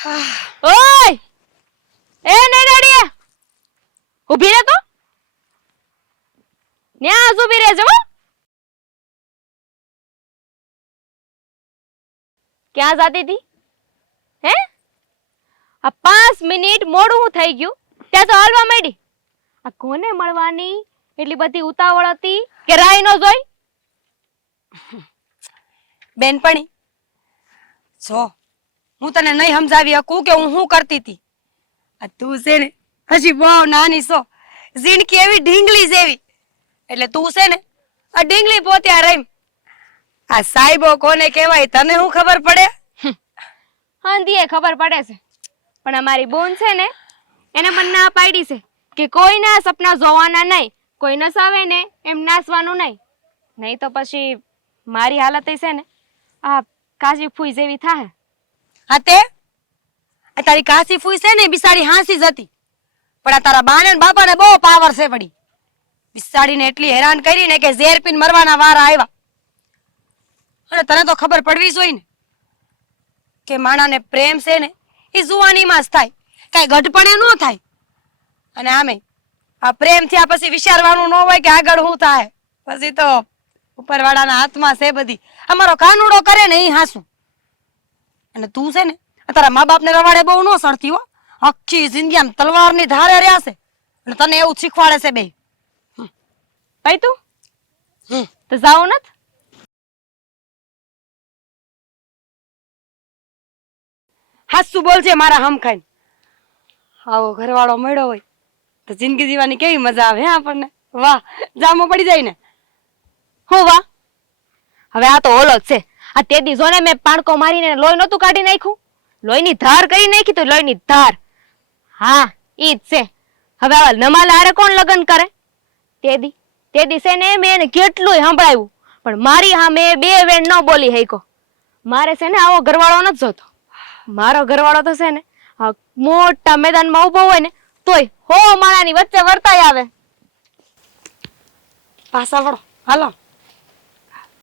ઓય એ નેડાડીએ ઊભી રહે તો ન્યા જ ઊભી રહેજો ક્યાં જાતી હતી હે આ 5 મિનિટ મોડું થઈ ગયું ત્યાં તો હાલવા માંડી આ કોને મળવાની એટલી બધી ઉતાવળ હતી કે રાઈ નો જોઈ બેનપણી જો હું તને નહીં સમજાવી શકું કે હું શું કરતી હતી આ તું છે ને હજી બહુ નાની છો ઝીણકી એવી ઢીંગલી જેવી એટલે તું છે ને આ ઢીંગલી પોત્યા રહી આ સાહેબો કોને કહેવાય તને શું ખબર પડે હાંદીએ ખબર પડે છે પણ અમારી બોન છે ને એને મને ના પાડી છે કે કોઈના સપના જોવાના નહીં કોઈ નસાવે ને એમ નાસવાનું નહીં તો પછી મારી હાલત છે ને આ કાજી ફૂઈ જેવી થાય હા તે આ તારી કાશી ફૂઈ છે ને બિસાડી હાંસી જતી પણ આ તારા બાને ને બાપાને બહુ પાવર છે પડી બિસાડીને એટલી હેરાન કરીને કે ઝેર પીને મરવાના વારા આવ્યા અને તને તો ખબર પડવી જોઈએ ને કે માણાને પ્રેમ છે ને એ જુવાનીમાં જ થાય કાંઈ ઘટપણે ન થાય અને આમે આ પ્રેમ થયા પછી વિચારવાનું ન હોય કે આગળ શું થાય પછી તો ઉપરવાળાના હાથમાં છે બધી અમારો કાનુડો કરે ને એ હાસું અને તું છે ને તારા મા બાપને રવાડે બહુ ન સડતી હો આખી જિંદગી આમ તલવારની ધારે રહ્યા છે અને તને એવું શીખવાડે છે બે ભાઈ તું તો જાવ નત હાસું બોલજે મારા હમ ખાઈને આવો ઘરવાળો મળ્યો હોય તો જિંદગી જીવવાની કેવી મજા આવે હે આપણને વાહ જામો પડી જાય ને હું વાહ હવે આ તો ઓલો જ છે આ તે દી જોને મેં પાણકો મારીને લોહી નતું કાઢી નાખ્યું લોહીની ધાર કરી નાખી તો લોહીની ધાર હા ઈ જ છે હવે આવા નમાલા હારે કોણ લગ્ન કરે તે દી છે ને મેં એને કેટલું સંભળાવ્યું પણ મારી સામે બે વેણ ન બોલી હઈકો મારે છે ને આવો ઘરવાળો નથી જોતો મારો ઘરવાળો તો છે ને આ મોટા મેદાનમાં ઉભો હોય ને તોય હો માણાની વચ્ચે વર્તાય આવે પાછા વળો હાલો